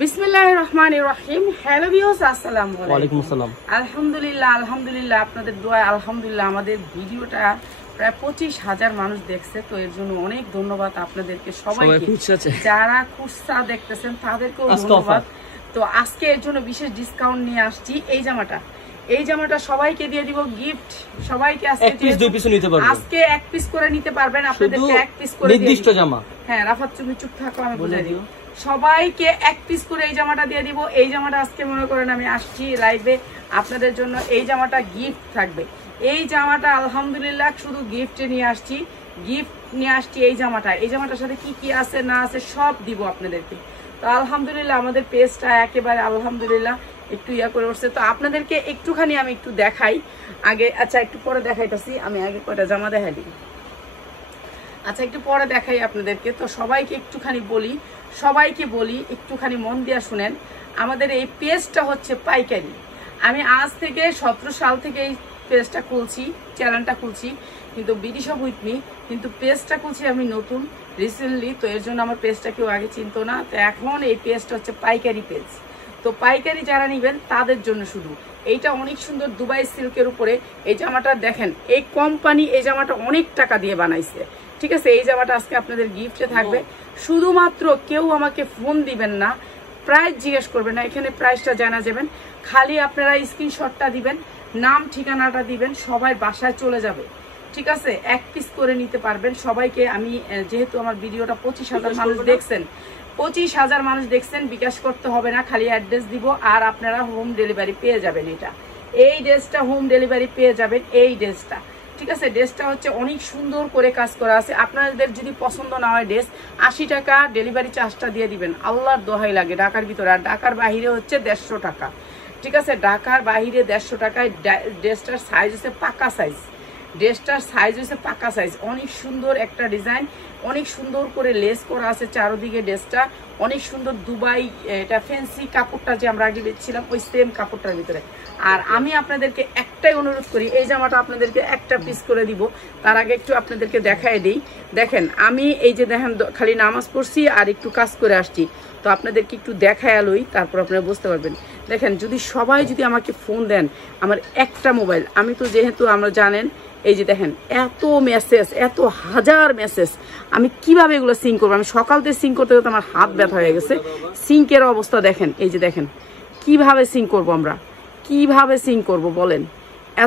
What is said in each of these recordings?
বিসমিল্লাহির রহমানির রহিম। Hello viewers, আসসালামু আলাইকুম। ওয়ালাইকুম আসসালাম। আলহামদুলিল্লাহ আপনাদের দোয়ায় আলহামদুলিল্লাহ আমাদের ভিডিওটা প্রায় 25,000 মানুষ দেখছে। তো এর জন্য অনেক ধন্যবাদ আপনাদেরকে সবাইকে, যারা খুচরা দেখতেছেন তাদেরকেও ধন্যবাদ। তো আজকে এর জন্য বিশেষ ডিসকাউন্ট নিয়ে আসছি। এই জামাটা সবাইকে দিয়ে দিব গিফট। সবাইকে আজকে এক পিস দুই পিস নিতে পারবেন, আজকে এক পিস করে নিতে পারবেন, আপনাদেরকে এক পিস করে নির্দিষ্ট জামা। হ্যাঁ রাফাত, তুমি চুপ থাকো, আমি বলে দিব। সবাইকে এক পিস করে এই জামাটা দিয়ে দিব। এই জামাটা আজকে মনে করেন আমি আসছি লাইভে আপনাদের জন্য, এই জামাটা গিফট থাকবে। এই জামাটা আলহামদুলিল্লাহ শুধু গিফটে নিয়ে আসছি, এই জামাটার সাথে কি কি আছে না আছে সব দিব আপনাদেরকে। তো আলহামদুলিল্লাহ আমাদের পেজটা একেবারে আলহামদুলিল্লাহ একটু করে উঠছে। তো আপনাদেরকে একটুখানি আমি একটু দেখাই আগে। আচ্ছা একটু পরে দেখাইতেছি, আমি আগে কয়টা জামা দেখাই দিই। আচ্ছা একটু পরে দেখাই আপনাদেরকে। তো সবাইকে বলি একটুখানি মন দিয়ে শুনেন। আমাদের এই পেজটা হচ্ছে পাইকারি। আমি আজ থেকে 17 সাল থেকে এই পেজটা খুলছি, চ্যানেলটা খুলছি, কিন্তু বিডিশপ উইথ মি, কিন্তু পেজটা খুলছি আমি নতুন রিসেন্টলি। তো এর জন্য আমার পেজটা কেউ আগে চিনতো না। তো এখন এই পেজটা হচ্ছে পাইকারি পেজ। তো পাইকারি যারা নিবেন তাদের জন্য শুধু এইটা অনেক সুন্দর দুবাই সিল্কের উপরে এই জামাটা দেখেন। এই কোম্পানি এই জামাটা অনেক টাকা দিয়ে বানাইছে, ঠিক আছে। এই জামাটা আজকে আপনাদের গিফটে থাকবে। শুধুমাত্র কেউ আমাকে ফোন দিবেন না, প্রাইস জিজ্ঞেস করবেন না, এখানে প্রাইসটা জানা যাবেন। খালি আপনারা স্ক্রিনশটটা দিবেন, নাম ঠিকানাটা দিবেন, সবাই বাসায় চলে যাবে, ঠিক আছে। এক পিস করে নিতে পারবেন সবাইকে। আমি যেহেতু আমার ভিডিওটা 25,000 মানুষ দেখছেন, 25,000 মানুষ দেখছেন, বিকাশ করতে হবে না, খালি অ্যাড্রেস দিব আর আপনারা হোম ডেলিভারি পেয়ে যাবেন। এই ড্রেসটা হোম ডেলিভারি পেয়ে যাবেন। এই ড্রেসটা, ঠিক আছে। ড্রেসটা হচ্ছে অনেক সুন্দর করে কাজ করা আছে। আপনাদের যদি পছন্দ না হয় ড্রেস, 80 টাকা ডেলিভারি চার্জটা দিয়ে দিবেন। আল্লাহর দোহাই লাগে, ঢাকার ভিতরে। আর ঢাকার বাহিরে হচ্ছে 150 টাকা, ঠিক আছে। ঢাকার বাহিরে 150 টাকায়। ড্রেসটার সাইজ হচ্ছে পাকা সাইজ, অনেক সুন্দর একটা ডিজাইন, অনেক সুন্দর করে লেস করা আছে চারদিকে। ড্রেসটা অনেক সুন্দর দুবাই, এটা ফ্যান্সি কাপড়টা যে আমরা আগে দেখছিলাম ওই সেম কাপড়টার ভিতরে। আর আমি আপনাদেরকে একটাই অনুরোধ করি, এই জামাটা আপনাদেরকে একটা পিস করে দিব। তার আগে একটু আপনাদেরকে দেখায় দিই। দেখেন আমি এই যে দেখেন খালি নামাজ পড়ছি আর একটু কাজ করে আসছি। তো আপনাদেরকে একটু দেখায় আলোই, তারপর আপনারা বুঝতে পারবেন। দেখেন সবাই যদি আমাকে ফোন দেন, আমার একটা মোবাইল, আমি তো যেহেতু আমরা জানেন এই যে দেখেন এত মেসেজ, এত হাজার মেসেজ, আমি কিভাবে এগুলো সিঙ্ক করবো? আমি সকাল থেকে সিঙ্ক করতে করতে আমার হাত ব্যথা হয়ে গেছে। সিঙ্কের অবস্থা দেখেন, এই যে দেখেন কিভাবে সিঙ্ক করবো, আমরা কিভাবে সিঙ্ক করবো বলেন?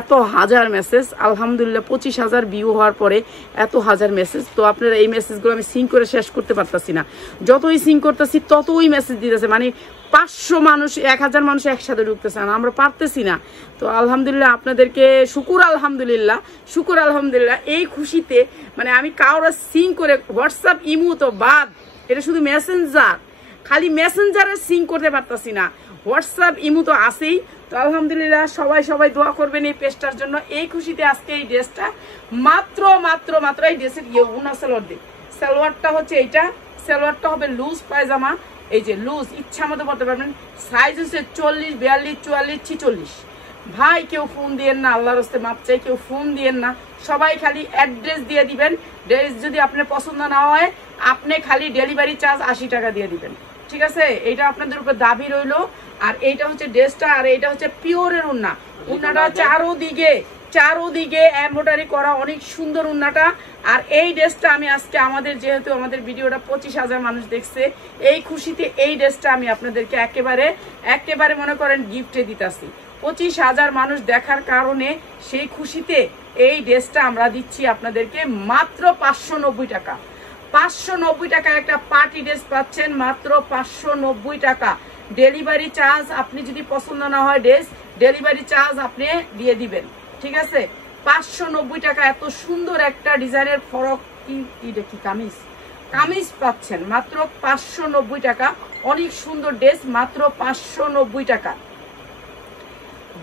এত হাজার মেসেজ, আলহামদুলিল্লাহ 25,000 ভিউ হওয়ার পরে এত হাজার মেসেজ। তো আপনারা এই মেসেজগুলো আমি সিঙ্ক করে শেষ করতে পারতাছি না। যতই সিঙ্ক করতেছি ততই মেসেজ দিতেছে, মানে 500 মানুষ 1000 মানুষ একসাথে ঢুকতেছে না, আমরা পারতেছি না। তো আলহামদুলিল্লাহ আপনাদেরকে শুকুর আলহামদুলিল্লাহ এই খুশিতে, মানে আমি কারোর সিঙ্ক করে হোয়াটসঅ্যাপ ইমো তো বাদ, এটা শুধু মেসেঞ্জার, খালি মেসেঞ্জারে সিঙ্ক করতে পারতাছি না। হোয়াটসঅ্যাপ ইমো তো আছেই। তো আলহামদুলিল্লাহ সবাই দোয়া করবেন এই পেজটার জন্য। এই খুশিতে আজকে এই ড্রেসটা মাত্র এই ড্রেসের উনা সালোয়ারটা হচ্ছে এইটা, সালোয়ারটা হবে লুজ পায়জামা, এই যে লুজ, ইচ্ছা মতো পড়তে পারবেন। সাইজ হচ্ছে 40, 42, 44, 46। ভাই কেউ ফোন দিয়েন না, আল্লাহর রাস্তে মাপ চাই, কেউ ফোন দিয়েন না। সবাই খালি অ্যাড্রেস দিয়ে দিবেন। ড্রেস যদি আপনার পছন্দ না হয়, আপনি খালি ডেলিভারি চার্জ 80 টাকা দিয়ে দিবেন, ঠিক আছে। এইটা আপনাদের উপর দাবি রইলো। আর এইটা হচ্ছে ড্রেসটা, আর এইটা হচ্ছে পিওরের উন্নাটা চারোদিকে এমব্রয়ডারি করা, অনেক সুন্দর উন্নাটা। আর এই ড্রেসটা আমি আজকে যেহেতু আমাদের ভিডিওটা 25,000 মানুষ দেখছে, এই খুশিতে এই ড্রেসটা আমি আপনাদেরকে একেবারে মনে করেন গিফটে দিতেছি। 25,000 মানুষ দেখার কারণে সেই খুশিতে এই ড্রেসটা আমরা দিচ্ছি আপনাদেরকে মাত্র 590 টাকা। 590 টাকা একটা পার্টি ড্রেস পাচ্ছেন, মাত্র 590 টাকা। ডেলিভারি চার্জ, আপনি যদি পছন্দ না হয় ড্রেস, ডেলিভারি চার্জ আপনি দিয়ে দিবেন, ঠিক আছে। 590 টাকা এত সুন্দর একটা ডিজাইনের ফরক, কি কামিজ পাচ্ছেন মাত্র 590 টাকা। অনেক সুন্দর ড্রেস, মাত্র 590 টাকা।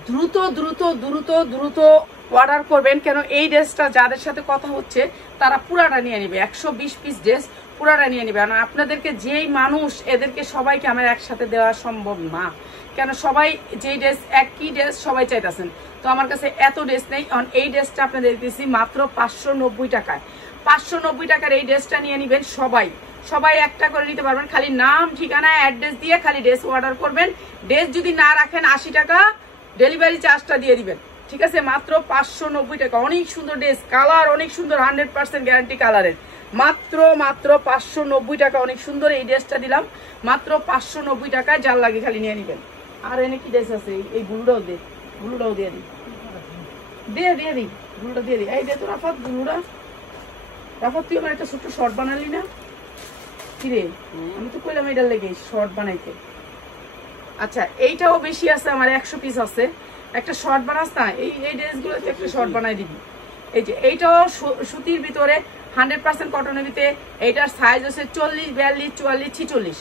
দ্রুত অর্ডার করবেন, কেন এই ড্রেসটা যাদের সাথে কথা হচ্ছে তারা পুরাটা নিয়ে নেবে। 120 পিস ড্রেস পুরাটা নিয়ে নেবে। আর আপনাদেরকে যেই মানুষ, এদেরকে সবাইকে আমার একসাথে দেওয়া সম্ভব না, কেন সবাই যেই ড্রেস, একই ড্রেস সবাই চাইতেছেন। তো আমার কাছে এত ড্রেস নেই। এই ড্রেসটা আপনাদের দিচ্ছি মাত্র 590 টাকায়। 590 টাকার এই ড্রেসটা নিয়ে নেবেন সবাই। সবাই একটা করে নিতে পারবেন। খালি নাম ঠিকানা অ্যাড্রেস দিয়ে খালি ড্রেস অর্ডার করবেন। ড্রেস যদি না রাখেন 80 টাকা ডেলিভারি চার্জটা দিয়ে দিবেন, ঠিক আছে? মাত্র 590 টাকা। অনেক সুন্দর ড্রেস, কালার অনেক সুন্দর, 100% গ্যারান্টি কালারের। মাত্র 590 টাকা। অনেক সুন্দর এই ড্রেসটা দিলাম মাত্র 590 টাকায়। যার লাগে খালি নিয়ে নিবেন। আর এনে কি ড্রেস আছে? এই ব্লুটাও দিয়ে দিই, দিয়ে দিই ব্লুটা দিয়ে দিই। এই দে তো রাফাত, ব্লুটা। রাফাত তুই আমার একটা ছোট্ট শর্ট বানালি না কিরে? আমি তো কইলাম এটার লেগে শর্ট বানাইতে। আচ্ছা, এইটাও বেশি আছে, আমার 100 পিস আছে। একটা শর্ট বানাস না, এই ড্রেসগুলোতে একটা শর্ট বানাই দিবি। এই যে এইটাও সুতির ভিতরে 100% কটনের ভিতরে। এইটার সাইজ হচ্ছে 40, 42, 44, 46।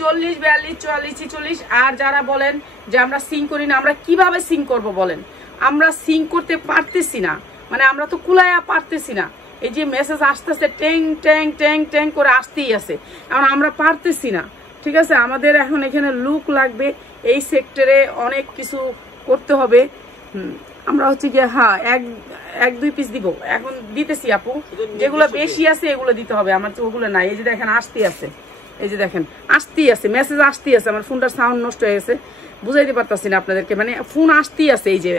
40, 42, 44, 46। আর যারা বলেন যে আমরা সিং করি না, আমরা কিভাবে সিং করব বলেন? আমরা সিং করতে পারতেছি না, মানে আমরা তো কুলায়া পারতেছি না। এই যে মেসেজ আসতেছে ট্যাং ট্যাং ট্যাং ট্যাং করে আসতেই আছে, এখন আমরা পারতেছি না, ঠিক আছে? আমাদের এখন এখানে লুক লাগবে, এই সেক্টরে অনেক কিছু করতে হবে। আমরা হচ্ছে গিয়ে এক দুই পিস দিব, এখন দিতেছি আপু। যেগুলো বেশি আছে এগুলো দিতে হবে, আমার তো ওগুলো নাই। এই যে দেখেন আসতেই আছে, এই যে দেখেন আসতেই আছে, মেসেজ আসতেই আছে। আমার ফোনটার সাউন্ড নষ্ট হয়ে গেছে, বুঝাইতে পারতাছি না আপনাদেরকে, মানে ফোন আসতেই আছে। এই যে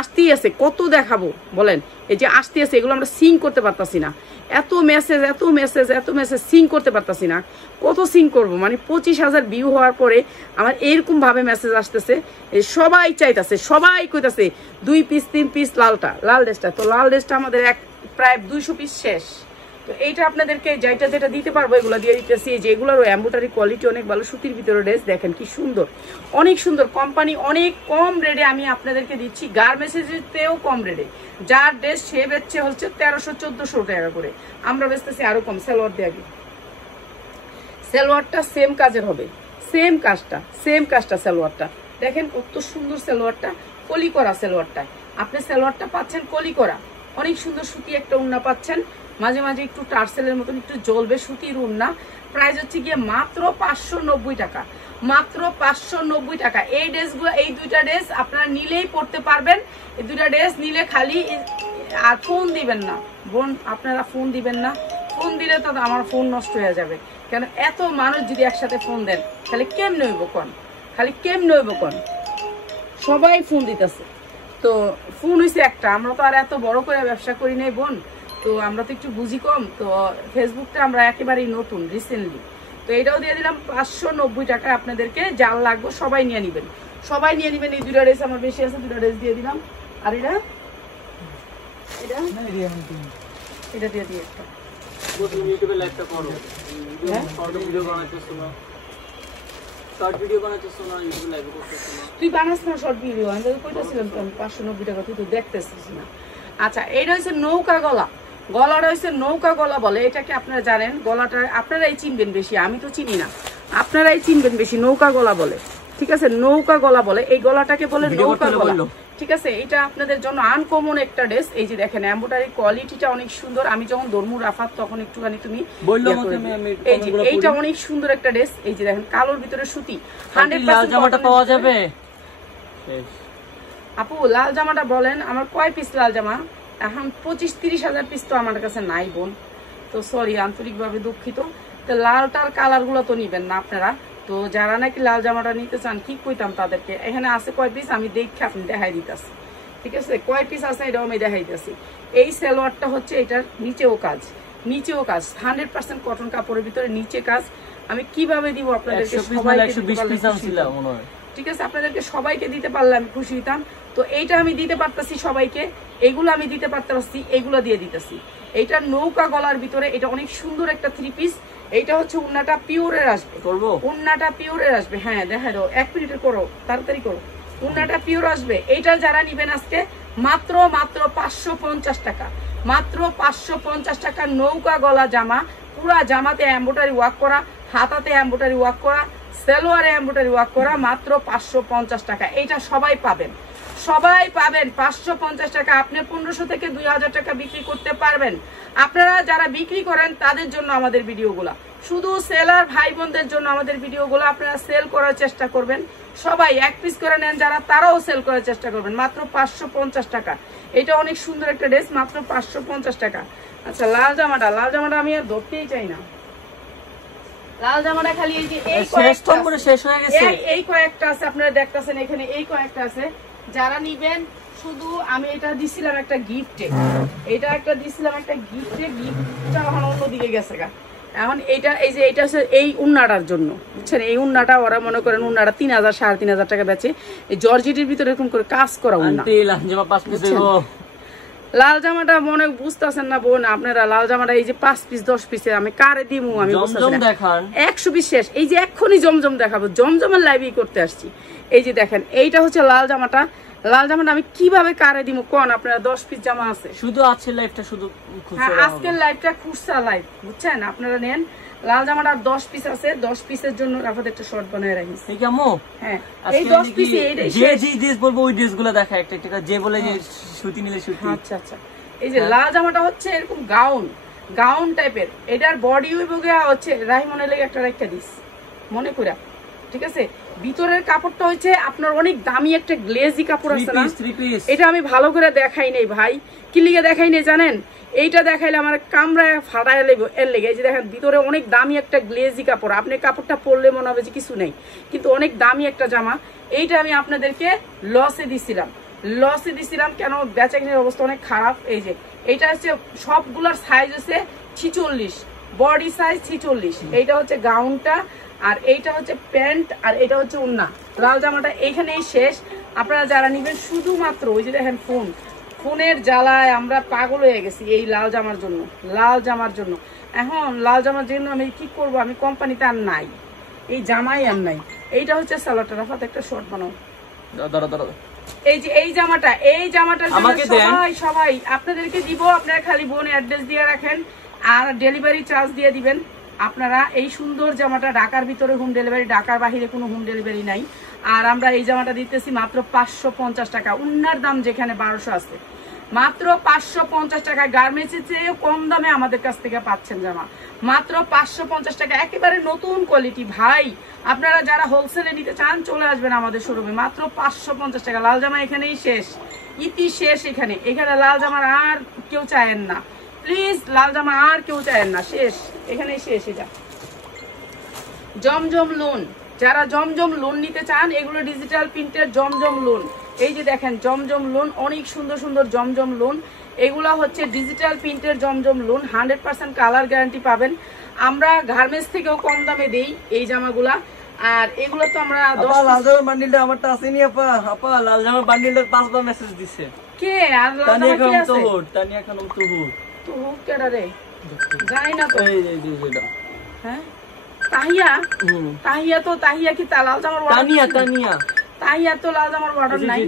আসতেই আছে, কত দেখাবো বলেন? এই যে আসতেই আছে, এগুলো আমরা সিং করতে পারতাছি না। এত মেসেজ সিং করতে পারতাছি না। কত সিং করব? মানে 25,000 ভিউ হওয়ার পরে আমার এরকম ভাবে মেসেজ আসতেছে। সবাই চাইতেছে, সবাই কইতাছে 2 পিস 3 পিস লাল ড্রেসটা। তো লাল ড্রেসটা আমাদের প্রায় 200 পিস শেষ। তো এইটা আপনাদেরকে যেটা দিতে পারবো এগুলো দিয়ে দিতেছি। যে এগুলোর এমব্রয়ডারি কোয়ালিটি অনেক ভালো, সুতির ভিতরে ড্রেস দেখেন কি সুন্দর, অনেক সুন্দর। কোম্পানি অনেক কম রেটে আমি আপনাদেরকে দিচ্ছি, গার্মেন্টসেও কম রেটে। যার ড্রেস সে বেচছে হচ্ছে 1300-1400 টাকা করে, আমরা বেচতেছি আরো কম। সালোয়ার দিয়ে আগে, সালোয়ারটা সেম কাজের হবে, সেম কাজটা সালোয়ারটা দেখেন কত সুন্দর। সালোয়ারটা কলি করা, সালোয়ারটা আপনি সালোয়ারটা পাচ্ছেন কলি করা, অনেক সুন্দর। সুতি একটা উন্না পাচ্ছেন, মাঝে মাঝে একটু টার্সেলের মতন একটু জ্বলবে, সুতির উন্না। প্রাইস হচ্ছে গিয়ে মাত্র 590 টাকা, মাত্র 590 টাকা। এই ড্রেসগুলো, এই দুইটা ড্রেস আপনারা নিলেই পড়তে পারবেন। এই দুইটা ড্রেস নিলে খালি আর ফোন দিবেন না বোন, আপনারা ফোন দিবেন না। ফোন দিলে তো আমার ফোন নষ্ট হয়ে যাবে, কেন এত মানুষ যদি একসাথে ফোন দেন খালি কেমনে হইব কোন? সবাই ফোন দিতেছে, তো ফোন হয়েছে একটা। আমরা তো আর এত বড় করে ব্যবসা করি নাই বোন, তো আমরা তো একটু বুঝি কম। তো ফেসবুকটা আমরা একেবারেই নতুন, রিসেন্টলি। তো এটাও দিয়ে দিলাম 590 টাকা আপনাদেরকে। যার লাগবে সবাই নিয়ে নিবেন। এই দুটো ড্রেস আমার বেশি আছে, দুটো ড্রেস দিয়ে দিলাম। আর এটা দিয়ে দিই একটা। তুই বানাস না শর্ট ভিডিও? আমি তো কইতাছিলাম তো 590 টাকা, তুই তো দেখতেছিস না। আচ্ছা, এইটা হচ্ছে নৌকা গলা। গলাটা হচ্ছে নৌকা গলা বলে। এটাকে আপনারা জানেন, গলাটা আপনারাই চিনবেন বেশি, আমি তো চিনি না, আপনারাই চিনবেন বেশি। নৌকা গলা বলে, ঠিক আছে? নৌকা গলা বলে, এই গলাটাকে বলে নৌকা গলা, ঠিক আছে? এটা আপনাদের জন্য আনকমন একটা ড্রেস। এই যে দেখেন এমব্রয়ডারি কোয়ালিটিটা অনেক সুন্দর। আমি যখন ধর্মু রাফাত তখন একটুখানি তুমি এই যে এইটা অনেক সুন্দর একটা ড্রেস। এই যে দেখেন কালোর ভিতরে সুতি, 100% জামাটা পাওয়া যাবে আপু? লাল জামাটা বলেন আমার কয় পিস লাল জামা? এখন 25-30 হাজার পিস তো আমার কাছে নাই বোন, তো সরি, আন্তরিকভাবে দুঃখিত। তো লালটার কালার গুলো তো নিবেন না আপনারা। তো যারা নাকি লাল জামাটা নিতে চান কি কইতাম তাদেরকে, এখানে আছে কয় পিস আমি দেখে আপনি দেখাই দিতেছি, ঠিক আছে? কয় পিস আছে এটাও আমি দেখাই দিতেছি। এই সালোয়ারটা হচ্ছে, এটার নিচেও কাজ 100% কটন কাপড়ের ভিতরে নিচে কাজ। আমি কিভাবে দিব আপনাদেরকে? ঠিক আছে, আপনাদেরকে সবাইকে দিতে পারলে আমি খুশি হইতাম। তো এইটা আমি দিতে পারতেছি সবাইকে, এগুলো আমি দিতে পারতেছি, এগুলো দিয়ে দিতেছি। এইটা নৌকা গলার ভিতরে, এটা অনেক সুন্দর একটা 3 পিস। এইটা হচ্ছে উন্নাটা পিওরের আসবে, উন্নাটা পিওরের আসবে। হ্যাঁ দেখা দাও, 1 মিনিটের করো, তাড়াতাড়ি করো। উন্নাটা পিওর আসবে। এইটা যারা নিবেন আজকে মাত্র 550 টাকা, মাত্র 550 টাকা। নৌকা গলা জামা, পুরা জামাতে এমব্রয়ডারি ওয়ার্ক করা, হাতাতে এমব্রয়ডারি ওয়ার্ক করা, সালোয়ারে এমব্রয়ডারি ওয়ার্ক করা, মাত্র 550 টাকা। এইটা সবাই পাবেন, 550 টাকা। আপনি 1500 থেকে 2000 টাকা বিক্রি করতে পারবেন। আপনারা যারা বিক্রি করেন তাদের জন্য আমাদের ভিডিওগুলা, শুধু সেলার ভাই বোনদের জন্য আমাদের ভিডিওগুলো। আপনারা সেল করার চেষ্টা করবেন, সবাই 1 পিস করে নেন যারা, তারাও সেল করার চেষ্টা করবেন। মাত্র 550 টাকা। এটা অনেক সুন্দর একটা ড্রেস, মাত্র 550 টাকা। আচ্ছা, লাল জামাটা আমি আর ধরতেই চাই না। লাল জামাটা খালি এই যে এই শেষ হয়ে গেছে, এই কয়েকটা আছে আপনারা দেখতেছেন এখানে, এই কয়েকটা আছে। যারা নিবেন শুধু আমি এটা দিছিলাম একটা গিফটে, এটা একটা দিছিলাম একটা গিফটে, গিফটটা এখন অন্যদিকে গেছে গা। এখন এইটা এই যে এটা হচ্ছে এই উন্নাটার জন্য, বুঝছেন? এই উন্নাটা ওরা মনে করেন উন্নাটা 3000 3,500 টাকা বেচে। এই জর্জেটের ভিতরে এরকম করে কাজ করা উন্না। লাল জামাটা মনে বুঝতেছেন না বোন আপনারা, লাল জামাটা এই যে 5 পিস 10 পিসে আমি কারে দিমু আমি বুঝতেছি না। 100 পিস শেষ। এই যে এক্ষুনি জমজম দেখাবো, জমজমের লাইভই করতে আসছি। এই যে দেখেন এইটা হচ্ছে লাল জামাটা, লাল জামাটা আমি কিভাবে কারে দিমু কোন? আপনারা 10 পিস জামা আছে শুধু, আজকের লাইভটা শুধু হ্যাঁ, আজকের লাইভটা খুচরা লাইভ, বুঝছেন? আপনারা নেন লাল জামাটা 10 পিস আছে, 10 পিসের জন্য রাফাত একটা শর্ট বানায় রাখিস। ঠিক আছে হ্যাঁ, এই 10 পিসে এইটাই যে ড্রেস বলবো ওই ড্রেসগুলো দেখা একটা একটা, যে বলে যে সুতি নিলে সুতি। আচ্ছা আচ্ছা, এই যে লাল জামাটা হচ্ছে এরকম গাউন, গাউন টাইপের। এটার বডি হইব গিয়া হচ্ছে রাহিমনের লেগে একটা রাখা দিস মনে কইরা, ঠিক আছে? ভিতরের কাপড়টা হচ্ছে আপনার অনেক দামি একটা গ্লেজি কাপড় আছে না, এটা আমি ভালো করে দেখাই নাই ভাই। কি লিগে দেখাই নাই জানেন? এইটা দেখাইলে আমার কামড়ায় ফাটায় লেগে এর লেগে। এই যে দেখেন ভিতরে অনেক দামি একটা গ্লেজি কাপড়, আপনি কাপড়টা পরলে মনে হবে যে কিছু নেই, কিন্তু অনেক দামি একটা জামা। এইটা আমি আপনাদেরকে লসে দিছিলাম কেন? বেচাকেনার অবস্থা অনেক খারাপ। এই যে এইটা হচ্ছে সবগুলোর সাইজ হচ্ছে 46, বডি সাইজ 46। এইটা হচ্ছে গাউনটা, আর এইটা হচ্ছে প্যান্ট, আর এটা হচ্ছে ওড়না। লাল জামাটা এইখানেই শেষ। আপনারা যারা নিবেন শুধুমাত্র ওই যে দেখেন ফোনের জ্বালায় আমরা পাগল হয়ে গেছি এই লাল জামার জন্য, লাল জামার জন্য। এখন লাল জামার জন্য আমি কি করব? আমি কোম্পানিতে আর নাই, এই জামাই আর নাই। এইটা হচ্ছে সালোয়ারটা। রাফাত একটা শর্ট বানাও। এই যে এই জামাটার জন্য সবাই আপনাদেরকে দিব। আপনারা খালি বোন অ্যাড্রেস দিয়ে রাখেন আর ডেলিভারি চার্জ দিয়ে দিবেন। আপনারা এই সুন্দর জামাটা ঢাকার ভিতরে হোম ডেলিভারি, ঢাকার বাহিরে কোনো হোম ডেলিভারি নাই। আর আমরা এই জামাটা দিতেছি মাত্র 550 টাকা। উন্নার দাম যেখানে 1200 আছে, মাত্র 550 টাকা। গার্মেন্টসের চেয়ে কম দামে আমাদের কাছ থেকে পাচ্ছেন জামা, মাত্র 550 টাকা। একেবারে নতুন কোয়ালিটি ভাই। আপনারা যারা হোলসেলে নিতে চান চলে আসবেন আমাদের শোরুমে, মাত্র 550 টাকা। লাল জামা এখানেই শেষ, ইতি শেষ। এখানে লাল জামার আর কেউ চায়েন না, প্লিজ। লাল জামা আর কেউ চায়েন না, শেষ, এখানেই শেষ। এটা জমজম লোন, যারা জমজম লোন নিতে চান, এগুলো ডিজিটাল প্রিন্টের জমজম লোন। এই যে দেখেন জমজম লোন, অনেক সুন্দর সুন্দর জমজম লোন। এগুলা হচ্ছে ডিজিটাল প্রিন্টের জমজম লোন, 100% কালার গ্যারান্টি পাবেন। আমরা গার্মেন্টস থেকেও কম দামে দেই এই জামাগুলা। আর এগুলো তো আমরা লাল জামার বান্ডিলটা আমারটা আসেনি আপা। আপা লাল জামার বান্ডিলটা 5বার মেসেজ দিছে কে? আর লাল জামা কি আছে? তানিয়া খানম তুহু কেডা রে? জানি না তো। এই যে এটা হ্যাঁ তাহিয়া তো তাহিয়া কি লাল জামার তাহিয়া তো লাল জামার অর্ডার নাই।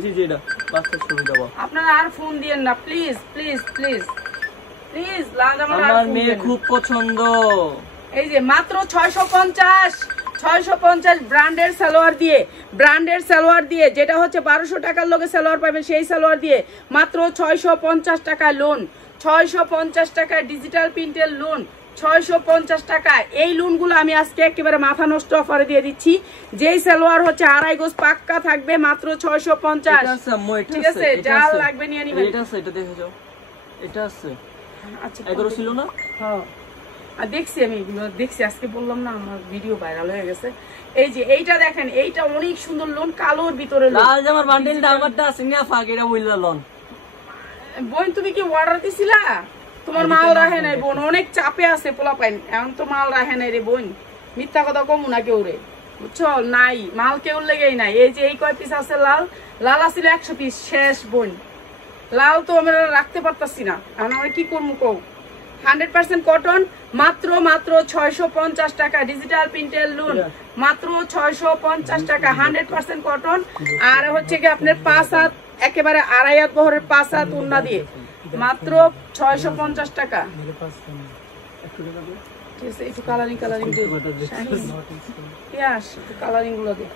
আপনারা আর ফোন দিয়েন না প্লিজ প্লিজ প্লিজ প্লিজ। লাল জামার আমার মেয়ে খুব পছন্দ। এই যে মাত্র 650 ব্র্যান্ডের সালোয়ার দিয়ে যেটা হচ্ছে 1200 টাকার লগে সালোয়ার পাবেন, সেই সালোয়ার দিয়ে মাত্র 650 টাকা লোন, 650 টাকা ডিজিটাল প্রিন্টের লোন, 650 টাকা। এই লোনগুলো আমি আজকে একেবারে মাথা নষ্ট অফারে দিয়ে দিচ্ছি। যেই সালোয়ার হচ্ছে 2.5 গজ পাক্কা থাকবে, মাত্র 650। ঠিক আছে, যা লাগবে নিয়ে নিবেন। এটা আছে আচ্ছা, এগুলো ছিল না? হ্যাঁ দেখছি, আমি দেখছি, আজকে বললাম না আমার ভিডিও ভাইরাল হয়ে গেছে। এই যে এইটা দেখেন, এইটা অনেক সুন্দর লোন, কালোর ভিতরে লাল জামার বান্ডেলটা আমারটা আছে না ফাকিরা বইলা লোন। বোন তুমি কি অর্ডার দিছিলা? তোমার মাল রাখে নাই বোন, অনেক চাপে আছে পোলা পাইন, এখন তো মাল রাখে নাই রে বোন। মিথ্যা কথা কমু না কেউ রে, বুঝছো? নাই মাল কেউ লেগেই নাই। এই যে এই কয় পিস আছে লাল আছিল 100 পিস, শেষ বোন। লাল তো আমরা রাখতে পারতাছি না, এখন আমরা কি করবো কও? 100% কটন, মাত্র 650 টাকা ডিজিটাল প্রিন্টের লোন, মাত্র 650 টাকা 100% কটন। আর হচ্ছে কি আপনার 5 হাত একেবারে 2.5 হাত বহরের 5 হাত উন্না দিয়ে মাত্র 650 টাকা। ঠিক আছে, একটু কালারিং দিয়ে কালারিং গুলো দিয়ে।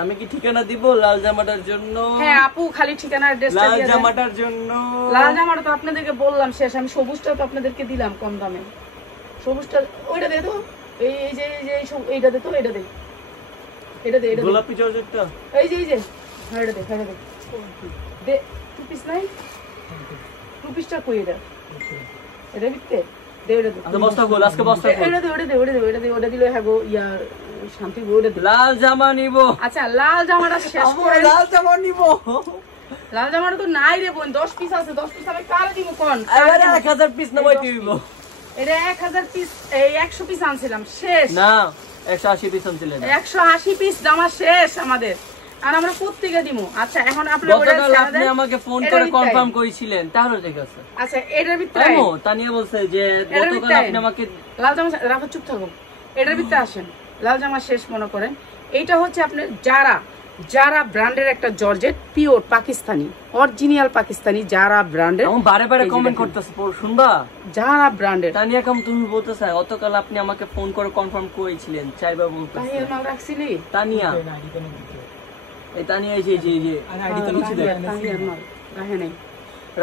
আমি কি ঠিকানা দিব লাল জামাটার জন্য? হ্যাঁ আপু, খালি ঠিকানার অ্যাড্রেসটা দিয়ে দেন। লাল জামাটার জন্য, লাল জামাটা তো আপনাদেরকে বললাম শেষ। আমি সবুজটা তো আপনাদেরকে দিলাম কম দামে। সবুজটা ওইটা দে তো, এই যে এইটা দে তো, এটা দে গোলাপি জর্জেটটা, এই যে হ্যাঁ এটা দে 2 পিস নাই? 2 পিসটা কই? এটা বিকতে দে ওটা দে। আচ্ছা বস্তা খোল, আজকে বস্তা খোল। ওটা দিলে হ্যাঁ গো ইয়া শান্তি গো ওটা দিলে। লাল জামা নিব। আচ্ছা লাল জামাটা শেষ করে। লাল জামা নিব। লাল জামাটা তো নাই রে বোন, 10 পিস আছে, 10 পিস আমি কারে দিব কোন? আরে 1000 পিস না বইতে দিব। এটা 1000 পিস, এই 100 পিস আনছিলাম শেষ। না 180 পিস আনছিলেন। 180 পিস জামা শেষ আমাদের, আর আমরা কোত্থেকে দিব? আচ্ছা এখন আপনারা গতকাল আপনি আমাকে ফোন করে কনফার্ম করেছিলেন, তাহলে ঠিক আছে। আচ্ছা এটার ভিতরে আম্মু তানিয়া বলছে যে গতকাল আপনি আমাকে লাল জামা রাখো, চুপ থাকো। এটার ভিতরে আসেন, লাল জামা শেষ মনে করেন। এইটা হচ্ছে আপনার যারা ব্র্যান্ডের একটা georgette, pure Pakistani, original Pakistani যারা ব্র্যান্ডের। আমি বারে বারে কমেন্ট করতেছি, শুনবা? যারা ব্র্যান্ডের। তানিয়া কাম তুমি বলতেছ গতকাল আপনি আমাকে ফোন করে কনফার্ম করেছিলেন, চাইবা বলতেছি। তাহিয়ার মাল রাখছিলি? তানিয়া এই তানিয়া এই যে আইডি তো নিচে দেখ। তাহিয়ার মাল রাখে নাই।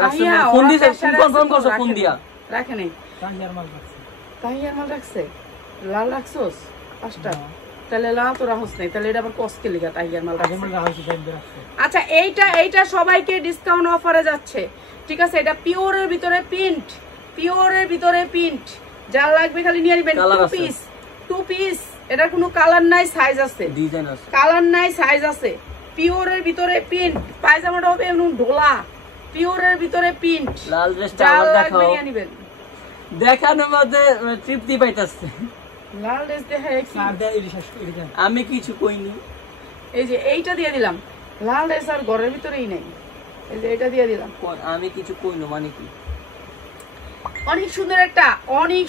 রাখছেন ফোন দিছে, কনফার্ম করছো ফোন দিয়া? রাখে নাই। তাহিয়ার মাল রাখছে, লাল রাখছোস 5টা? তাহলে লাল তো রাখছ নাই, তাহলে এটা আবার কষ্টে লিগা তাহিয়ার মাল রাখছে। আচ্ছা এইটা সবাইকে ডিসকাউন্ট অফারে যাচ্ছে, ঠিক আছে? এটা পিওরের ভিতরে প্রিন্ট, যা লাগবে খালি নিয়ে নেবেন। 2 পিস, এটার কোনো কালার নাই, সাইজ আছে, ডিজাইন আছে, কালার নাই, সাইজ আছে। পিওরের ভিতরে প্রিন্ট, পায়জামাটা হবে এমন ঢোলা, পিওরের ভিতরে প্রিন্ট। লাল ড্রেসটা আবার দেখাও, নিয়ে নেবেন। দেখানোর মধ্যে তৃপ্তি পাইতাছে। লাল ড্রেস দেখে আমি কিছু কইনি। এই যে এইটা দিয়ে দিলাম, লাল ড্রেস আর ঘরের ভিতরেই নাই, এই যে এটা দিয়ে দিলাম। আমি কিছু কইনো মানে কি? অনেক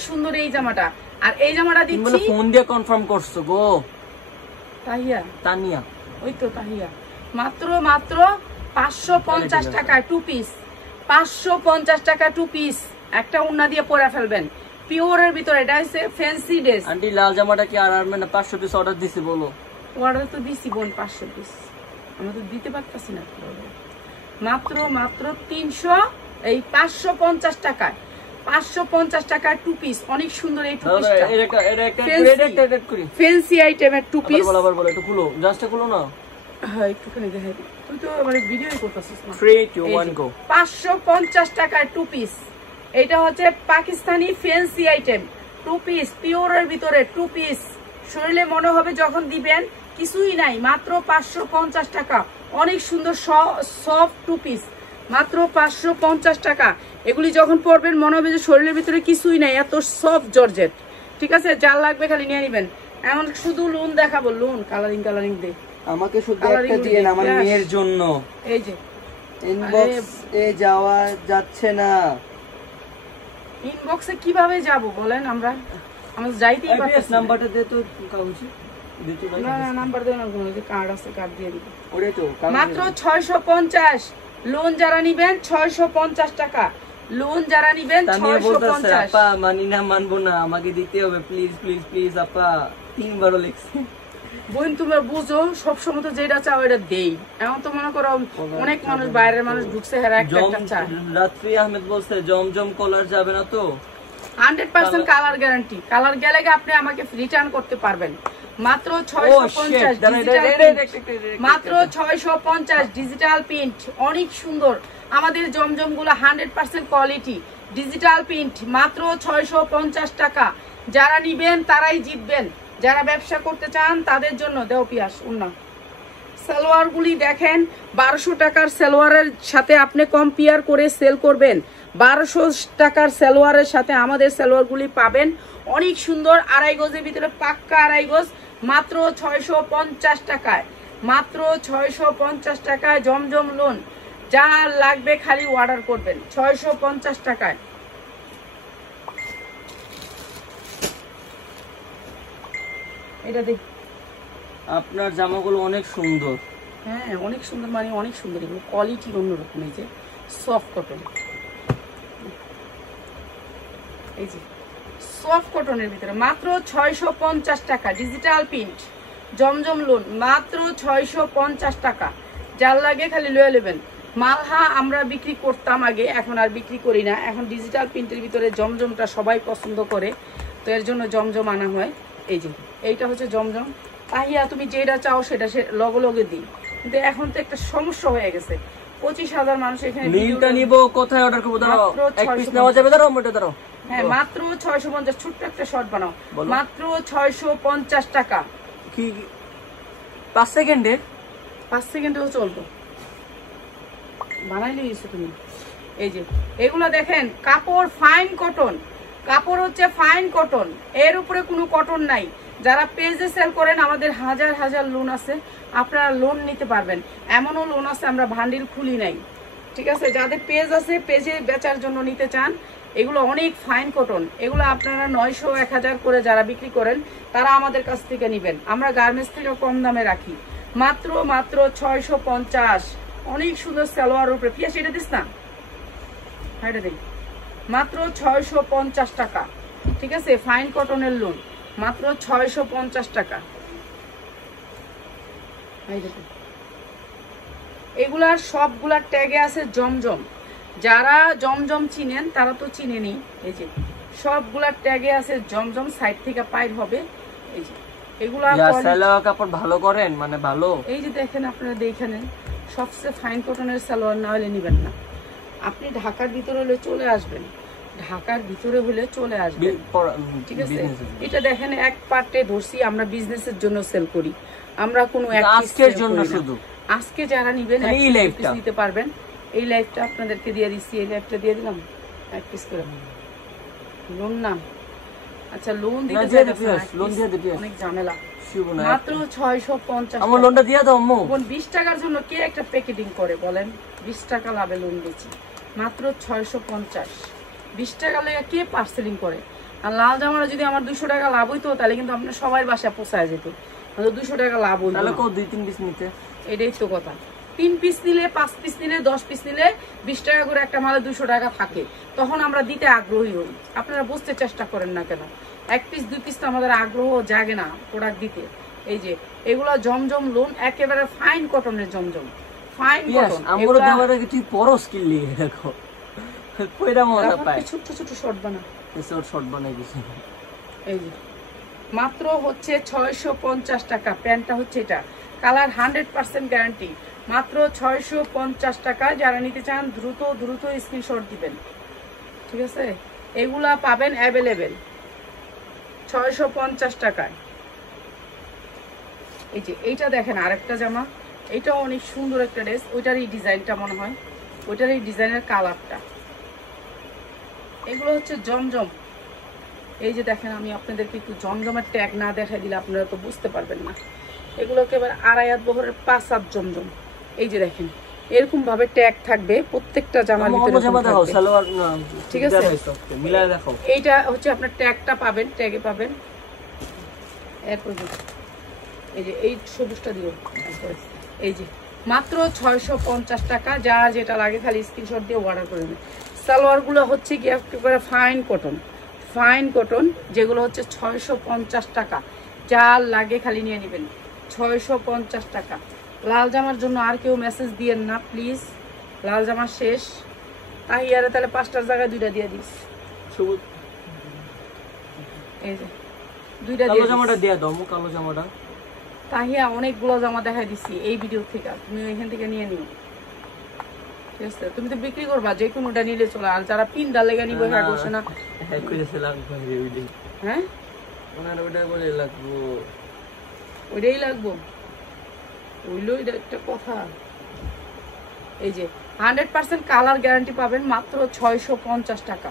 সুন্দর এই জামাটা। আর এই জামাটা দিচ্ছি ফোন দিয়ে কনফার্ম করছো গো তানিয়া? ওই তো তাহিয়া। মাত্র 550 টাকায় 2 পিস, 550 টাকা 2 পিস। একটা উন্না দিয়ে পরে ফেলবেন, পিওরের ভিতরে। এটা হচ্ছে ফ্যান্সি ড্রেস। আন্টি লাল জামাটা কি আর মানে 500 পিস অর্ডার দিছি বলো? অর্ডার তো দিছি বোন 500 পিস, আমরা তো দিতে পারতাছি না। মাত্র 550 টাকায় 550 টাকায় 2 পিস। অনেক সুন্দর এই 2 পিসটা, ফ্যান্সি আইটেমের 2 পিস। বলো একটু খুলো, জাস্ট খুলো না। হ্যাঁ একটুখানি দেখাই দিই, তুই তো মানে ভিডিও করতেছিস না। 3 2 1 গো। 550 টাকায় 2 পিস। এটা হচ্ছে পাকিস্তানি ফ্যান্সি আইটেম, 2 পিস, পিওরের ভিতরে 2 পিস। শরীরে মনে হবে যখন দিবেন কিছুই নাই, মাত্র 550 টাকা। অনেক সুন্দর সফট 2 পিস, মাত্র 550 টাকা। এগুলি যখন পরবেন মনে হবে যে শরীরের ভিতরে কিছুই নাই, এত সফট জর্জেট, ঠিক আছে? যার লাগবে খালি নিয়ে নিবেন। এমন শুধু লোন দেখাবো, লোন কালারিং দে আমাকে শুধু একটা দিয়েন আমার মেয়ের জন্য। এই যে ইনবক্স এ যাওয়া যাচ্ছে না। ইনবক্সে কিভাবে যাব বলেন? আমরা যাইতেই পারতেছি না। নাম্বারটা দে তো কাউন্সি দিতে ভাই। না নাম্বার দেন না, কোনো যে কার্ড আছে, কার্ড দিয়ে দিব। ওরে তো মাত্র 650। লোন যারা নেবেন 650 টাকা, লোন যারা নেবেন 650। আপা মানি না, মানবো না, আমাকে দিতে হবে প্লিজ প্লিজ প্লিজ আপা। 3 বারও লিখছি। বোন তুমি বুঝো, সবসময় তো যেটা চাও এটা দেই। এখন তো মনে করো অনেক মানুষ, বাইরের মানুষ ঢুকছে, হেরা একটা চায়। রাত্রি আহমেদ বলছে জমজম কলার যাবে না তো? 100% কালার গ্যারান্টি। কালার গেলে আপনি আমাকে রিটার্ন করতে পারবেন। মাত্র 650, মাত্র 650 ডিজিটাল প্রিন্ট। অনেক সুন্দর আমাদের জমজম গুলো, 100% কোয়ালিটি ডিজিটাল প্রিন্ট। মাত্র 650 টাকা। যারা নিবেন তারাই জিতবেন, যারা ব্যবসা করতে চান তাদের জন্য। দেও পিয়াস উন্না সালোয়ার গুলি দেখেন, 1200 টাকার সালোয়ারের সাথে আপনি কম্পেয়ার করে সেল করবেন। 1200 টাকার সালোয়ারের সাথে আমাদের সালোয়ারগুলি পাবেন অনেক সুন্দর, 2.5 গজের ভিতরে, পাক্কা 2.5 গজ। মাত্র 650 টাকায়, মাত্র 650 টাকায় জমজম লোন। যা লাগবে খালি অর্ডার করবেন, 650 টাকায়। এটা দেখ, আপনার জামাগুলো অনেক সুন্দর। হ্যাঁ অনেক সুন্দর, মানে অনেক সুন্দর। এগুলো কোয়ালিটি অন্যরকম। এই যে সফট কটন, এই যে সফট কটনের ভিতরে মাত্র 650 টাকা। ডিজিটাল প্রিন্ট জমজম লোন মাত্র 650 টাকা। যার লাগে খালি লয়ে নেবেন। মালহা আমরা বিক্রি করতাম আগে, এখন আর বিক্রি করি না। এখন ডিজিটাল প্রিন্টের ভিতরে জমজমটা সবাই পছন্দ করে, তো এর জন্য জমজম আনা হয়। এই যে এইটা হচ্ছে জমজম। তাহিয়া তুমি যেটা চাও সেটা লগে লগে দিই, কিন্তু এখন তো একটা সমস্যা হয়ে গেছে। 25,000 মানুষ এখানে। নীলটা নিব, কোথায় অর্ডার করব? দাঁড়াও, এক পিস নেওয়া যাবে? দাঁড়াও মোটা, দাঁড়াও হ্যাঁ মাত্র 650, ছোট্ট একটা শর্ট বানাও, মাত্র 650 টাকা। কি 5 সেকেন্ডে? 5 সেকেন্ডেও চলবে, বানাই নিয়েছো তুমি। এই যে এগুলো দেখেন, কাপড় ফাইন কটন, কাপড় হচ্ছে ফাইন কটন, এর উপরে কোনো কটন নাই। যারা পেজে সেল করেন আমাদের হাজার হাজার লোন আছে, আপনারা লোন নিতে পারবেন, এমনও লোন আছে আমরা ভান্ডিল খুলি নাই, ঠিক আছে। যাদের পেজ আছে, পেজে বেচার জন্য নিতে চান, এগুলো অনেক ফাইন কটন, এগুলো আপনারা 900 1000 করে যারা বিক্রি করেন তারা আমাদের কাছ থেকে নেবেন, আমরা গার্মেন্টস থেকে কম দামে রাখি। মাত্র মাত্র 650, অনেক সুন্দর সালোয়ার উপরে পিয়া, সেটা দিস না, হাইটা দিই, মাত্র 650 টাকা, ঠিক আছে। ফাইন কটনের লোন মাত্র 650 টাকা। এগুলার সবগুলার ট্যাগে আছে জমজম, যারা জমজম চিনেন তারা তো চিনেনি। এই যে সবগুলার ট্যাগে আছে জমজম, সাইড থেকে পাইর হবে। এই যে এগুলা সালোয়ার কাপড় ভালো করেন, মানে ভালো। এই যে দেখেন, আপনারা দেখেন, সবচেয়ে ফাইন কটনের সালোয়ার না হলে নিবেন না। আপনি ঢাকার ভিতরে হলে চলে আসবেন, ঢাকার ভিতরে হলে চলে আসবেন, ঠিক আছে। এটা দেখেন এক পার্টে ধরছি, আমরা বিজনেসের জন্য সেল করি, আমরা কোনো আজকের জন্য শুধু। আজকে যারা নিবেন এই লাইফটা নিতে পারবেন, এই লাইফটা আপনাদেরকে দিয়ে দিচ্ছি, এই লাইফটা দিয়ে দিলাম এক পিস করে। লোন না, আচ্ছা লোন দিতে অনেক ঝামেলা, মাত্র 650। আমার লোনটা দিয়ে দাও আম্মু। 20 টাকার জন্য কে একটা প্যাকেটিং করে বলেন? 20 টাকা লাভে লোন দিচ্ছি, মাত্র 650। 20 টাকা লেগে কে পার্সেলিং করে? আর লাল জামাটা যদি আমার 200 টাকা লাভ হইতো তাহলে কিন্তু আপনার সবাই বাসায় পোষায় যেত, 200 টাকা লাভ হইতো, তাহলে 2-3 পিস নিতে। এটাই তো কথা। 3 পিস নিলে, 5 পিস নিলে, 10 পিস নিলে 20 টাকা করে একটা মালে 200 টাকা থাকে, তখন আমরা দিতে আগ্রহী হই। আপনারা বুঝতে চেষ্টা করেন না কেন? 1 পিস 2 পিস তো আমাদের আগ্রহ জাগে না প্রোডাক্ট দিতে। এই যে এগুলো জমজম লোন, একেবারে ফাইন কটনের জমজম, ফাইন কটন। আমরা দামারে তুই পরস কিনলি, দেখো কইরা মজা পায়। ছোট ছোট শর্ট বানা, শর্ট বানাই দিছি। এই যে মাত্র হচ্ছে 650 টাকা। প্যান্টটা হচ্ছে এটা, কালার 100% গ্যারান্টি, মাত্র 650 টাকা। যারা নিতে চান দ্রুত দ্রুত স্ক্রিনশট দিবেন, ঠিক আছে। এগুলা পাবেন অ্যাভেলেবেল 650 টাকায়। এই যে এইটা দেখেন আরেকটা জামা, এইটাও অনেক সুন্দর একটা ড্রেস, ওইটারই ডিজাইনটা মনে হয়, ওইটারই ডিজাইনের কালারটা। এগুলো হচ্ছে জমজম। এই যে দেখেন, আমি আপনাদেরকে একটু জমজমের ট্যাগ না দেখাই দিলে আপনারা তো বুঝতে পারবেন না। এগুলো একেবারে 2.5 হাত বহরের 5 হাত জমজম। এই যে দেখেন এরকম ভাবে ট্যাগ থাকবে প্রত্যেকটা জামার ভিতরে, ঠিক আছে। এইটা হচ্ছে আপনার ট্যাগটা পাবেন, ট্যাগে পাবেন। এরপর এই যে এই সবুজটা দিও, এই যে মাত্র 650 টাকা। যার যেটা লাগে খালি স্ক্রিনশট দিয়ে অর্ডার করে নেবেন। সালোয়ার গুলো হচ্ছে কি একেবারে ফাইন কটন, ফাইন কটন, যেগুলো হচ্ছে 650 টাকা। যার লাগে খালি নিয়ে নেবেন, 650 টাকা। লাল জামার জন্য আর কেউ মেসেজ দিয়েন না প্লিজ, লাল জামা শেষ। তাহিয়ারে তাহলে 5টার জায়গায় 2টা দিয়ে দিস, এই যে 2টা দিয়ে জামাটা দিয়ে দাও। কালো জামাটা তাহিয়া অনেকগুলো জামা দেখাই দিচ্ছি এই ভিডিও থেকে, তুমি এখান থেকে নিয়ে নিও, ঠিক আছে। তুমি তো বিক্রি করবা, যে কোনোটা নিলে চলে। আর যারা পিনটা লেগে নিবো হ্যাঁ বসে না, হ্যাঁ ওইটাই লাগবো, ওইলো একটা কথা। এই যে 100% কালার গ্যারান্টি পাবেন মাত্র 650 টাকা।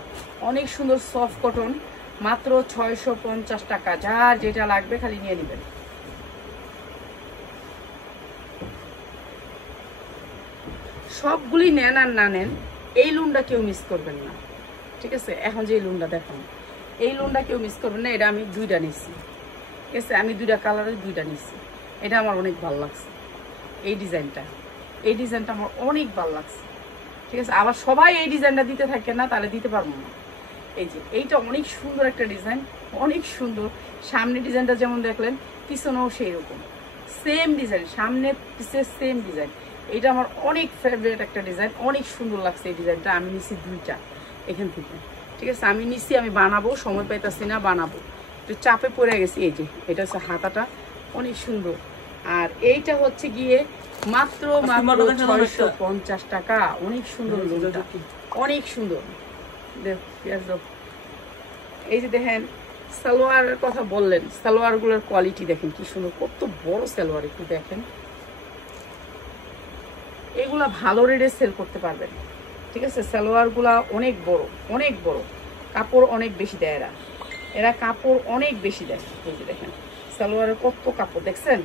অনেক সুন্দর সফট কটন, মাত্র 650 টাকা। যার যেটা লাগবে খালি নিয়ে নেবেন। সবগুলি নেন আর না নেন, এই লুনটা কেউ মিস করবেন না, ঠিক আছে। এখন যে লুনটা দেখান, এই লুনটা কেউ মিস করবেন না। এটা আমি 2টা নিচ্ছি, ঠিক আছে। আমি 2টা কালারের 2টা নিচ্ছি। এটা আমার অনেক ভালো লাগছে, এই ডিজাইনটা, এই ডিজাইনটা আমার অনেক ভালো লাগছে, ঠিক আছে। আবার সবাই এই ডিজাইনটা দিতে থাকে না, তাহলে দিতে পারবো না। এই যে এইটা অনেক সুন্দর একটা ডিজাইন, অনেক সুন্দর। সামনে ডিজাইনটা যেমন দেখলেন, পিছনেও সেই রকম সেম ডিজাইন, সামনে পিছে সেম ডিজাইন। এটা আমার অনেক ফেভারিট একটা ডিজাইন, অনেক সুন্দর লাগছে এই ডিজাইনটা। আমি নিছি 2টা এখান থেকে, ঠিক আছে। আমি নিছি, আমি বানাবো, সময় পাইতাছি না, বানাবো, একটু চাপে পড়ে গেছি। এই যে এটা হচ্ছে হাতাটা, অনেক সুন্দর। আর এইটা হচ্ছে গিয়ে মাত্র 650 টাকা। অনেক সুন্দর, অনেক সুন্দর। দেখ পেঁয়াজ দাও, এই যে দেখেন সালোয়ারের কথা বললেন, সালোয়ারগুলোর কোয়ালিটি দেখেন কি সুন্দর, কত বড় সালোয়ার, একটু দেখেন। এগুলা ভালো রেটে সেল করতে পারবেন, ঠিক আছে। সালোয়ারগুলা অনেক বড়, অনেক বড়, কাপড় অনেক বেশি দেয় এরা কাপড় অনেক বেশি দেয়। এই যে দেখেন সালোয়ারের কত কাপড় দেখছেন,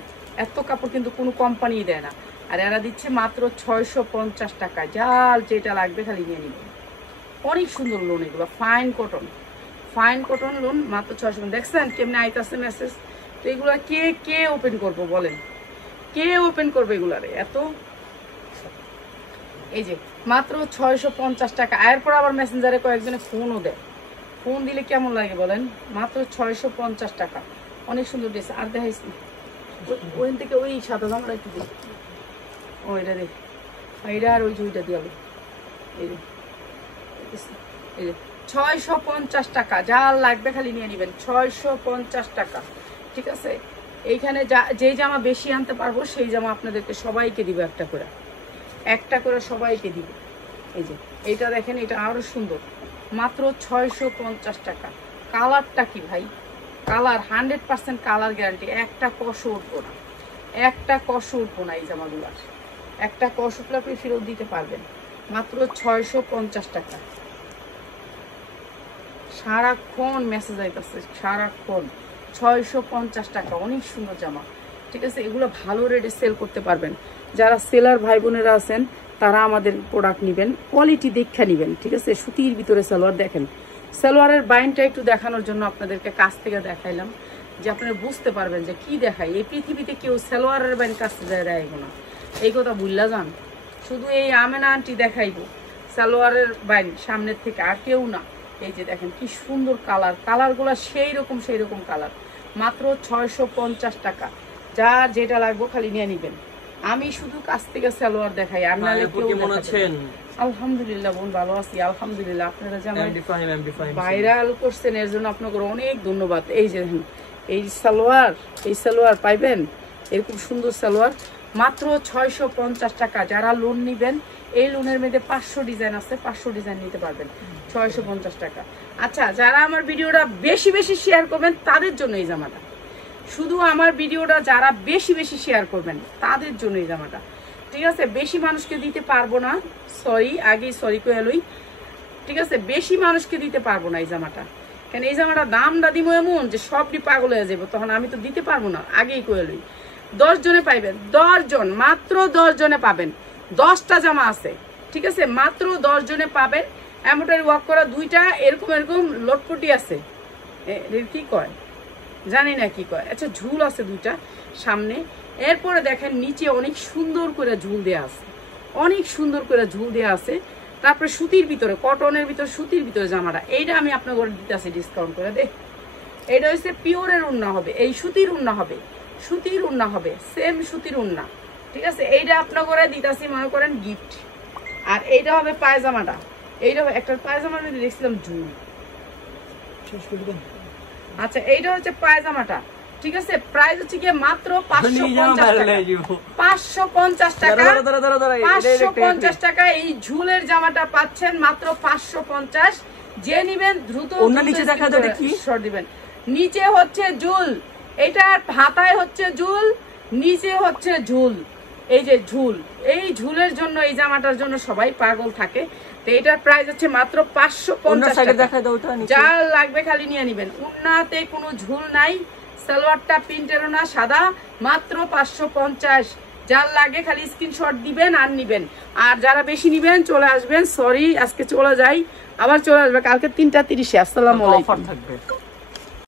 এত কাপড় কিন্তু কোনো কোম্পানি দেয় না। আর এরা দিচ্ছে মাত্র 650 টাকা। যার যেটা লাগবে খালি নিয়ে নিবেন। অনেক সুন্দর লোন এগুলো, ফাইন কটন লোন, মাত্র 600। দেখছেন কেমনি আইতাছে মেসেজ। তো এগুলা কে ওপেন করবো বলেন, কে ওপেন করবে এগুলারে এত। এই যে মাত্র 650 টাকা। এরপর আবার মেসেঞ্জারে কয়েকজনে ফোনও দেয়, ফোন দিলে কেমন লাগে বলেন। মাত্র 650 টাকা, অনেক সুন্দর ড্রেস। আর দেখাইছি ওইখান থেকে ওই সাদা জামাটা একটু দিই, ওইটা দেখ, এইটা আর ওই জুইটা দিয়ে এই যে 650 টাকা। যার লাগবে খালি নিয়ে নেবেন, 650 টাকা, ঠিক আছে। এইখানে যেই জামা বেশি আনতে পারবো সেই জামা আপনাদেরকে সবাইকে দিব, একটা করে সবাইকে দিব। এই যে এইটা দেখেন, এটা আরো সুন্দর, মাত্র 650 টাকা। কালারটা কি ভাই, কালার 100% কালার গ্যারান্টি, একটা কষও উঠবো না, এই জামাগুলার একটা কষ উঠলে আপনি ফেরত দিতে পারবেন। মাত্র 650 টাকা। সারাক্ষণ মেসেজ আইতেছে, সারাক্ষণ 650 টাকা, অনেক সুন্দর জামা, ঠিক আছে। এগুলো ভালো রেটে সেল করতে পারবেন। যারা সেলার ভাই বোনেরা আছেন তারা আমাদের প্রোডাক্ট নেবেন, কোয়ালিটি দেখে নেবেন, ঠিক আছে। সুতির ভিতরে সালোয়ার দেখেন, সালোয়ারের বাইনটা একটু দেখানোর জন্য আপনাদেরকে কাছ থেকে দেখাইলাম, যে আপনারা বুঝতে পারবেন যে কি দেখায়। এই পৃথিবীতে কেউ সালোয়ারের বাইন কাছ থেকে দেয় না, এই কথা ভুললা যান। শুধু এই আমেনা আন্টি দেখাইবো সালোয়ারের বাইন সামনের থেকে, আর কেউ না। এই যে দেখেন কি সুন্দর কালারগুলো সেই রকম কালার, মাত্র 650 টাকা। যার যেটা লাগবে খালি নিয়ে নিবেন। আমি শুধু কাছ থেকে সালোয়ার দেখাই, আপনারা কেমন আছেন? আলহামদুলিল্লাহ বোন, ভালো আছি আলহামদুলিল্লাহ। আপনারা যে আমায় ভাইরাল করছেন এর জন্য আপনাকে অনেক ধন্যবাদ। এই যে দেখেন এই সালোয়ার পাইবেন, এরকম সুন্দর সালোয়ার, মাত্র 650 টাকা। যারা লোন নিবেন, এই লোনের মধ্যে 500 ডিজাইন আছে, 500 ডিজাইন নিতে পারবেন, 650 টাকা। আচ্ছা, যারা আমার ভিডিওটা বেশি শেয়ার করবেন তাদের জন্য এই জামাটা, শুধু আমার ভিডিওটা যারা বেশি শেয়ার করবেন তাদের জন্য এই জামাটা, ঠিক আছে। বেশি মানুষকে দিতে পারবো না, সরি কইলই, ঠিক আছে। বেশি মানুষকে দিতে পারবো না এই জামাটা, কেন এই জামাটা দামটা দিব এমন যে সবটি পাগল হয়ে যাবো, তখন আমি তো দিতে পারবো না, আগেই কইলই। 10 জনে পাইবেন, 10 জন, মাত্র 10 জনে পাবেন। 10টা জামা আছে, ঠিক আছে, মাত্র 10 জনে পাবেন। এমব্রয়ডারি ওয়ার্ক করা দুইটা, এরকম লটপটি আছে, কি কয় জানি না কি কয়। আচ্ছা, ঝুল আছে দুইটা সামনে। এরপরে দেখেন নিচে অনেক সুন্দর করে ঝুল দেওয়া আছে, তারপরে সুতির ভিতরে, কটনের ভিতরে, সুতির ভিতরে জামাটা। এইটা আমি আপনার ঘরে দিতে আসি ডিসকাউন্ট করে। দেখ, এটা হচ্ছে পিওরের উন্না হবে, এই সুতির উন্না হবে, সেম সুতির উন্না, ঠিক আছে। এইটা আপনার ঘরে দিতে আসি মনে করেন গিফট। আর এইটা হবে পায়জামাটা, এইটা একটা পায়জামার মধ্যে দেখছিলাম ঝুল। আচ্ছা, এইটা হচ্ছে পায়জামাটা, ঠিক আছে। প্রাইস হচ্ছে গিয়ে মাত্র 550 টাকা। 550 টাকা এই ঝুলের জামাটা পাচ্ছেন মাত্র 550। যে নিবেন দ্রুত নিচে দেখা দাও দেখি, দিবেন। নিচে হচ্ছে ঝুল, এটার হাতায় হচ্ছে ঝুল, নিচে হচ্ছে ঝুল। এই যে ঝুল, এই ঝুলের জন্য, এই জামাটার জন্য সবাই পাগল থাকে। তো এটার প্রাইস হচ্ছে মাত্র 550 টাকা। যার লাগবে খালি নিয়ে নিবেন। উন্নাতে কোনো ঝুল নাই, সালোয়ারটা প্রিন্টেরও না, সাদা, মাত্র 550। যার লাগে খালি স্ক্রিনশট দিবেন আর নিবেন। আর যারা বেশি নিবেন চলে আসবেন। সরি আজকে চলে যাই, আবার চলে আসবে কালকে 3টা 30-এ। আসসালামু আলাইকুম।